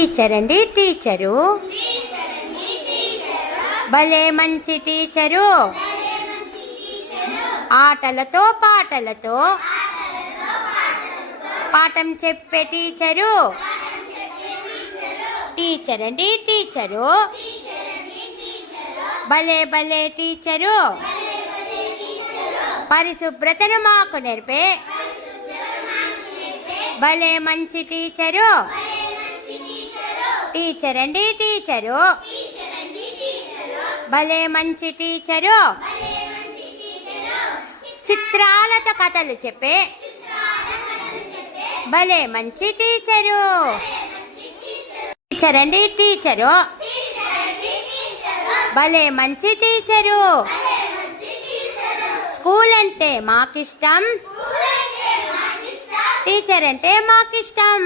Teacher అండి teacher, భలే మంచి టీచరు, ఆటలతో పాటలతో పాఠం చెప్పే టీచరు. టీచర్ అండి టీచరు, భలే భలే టీచరు, పరిశుభ్రతను మాకు నేర్పే భలే మంచి టీచరు. టీచర్ అండి టీచరు, భలే మంచి టీచరు, చిత్రాలతో కథలు చెప్పే భలే మంచి టీచరు. టీచర్ అండి టీచరు, భలే మంచి టీచరు. స్కూల్ అంటే మాకిష్టం, టీచర్ అంటే మాకిష్టం.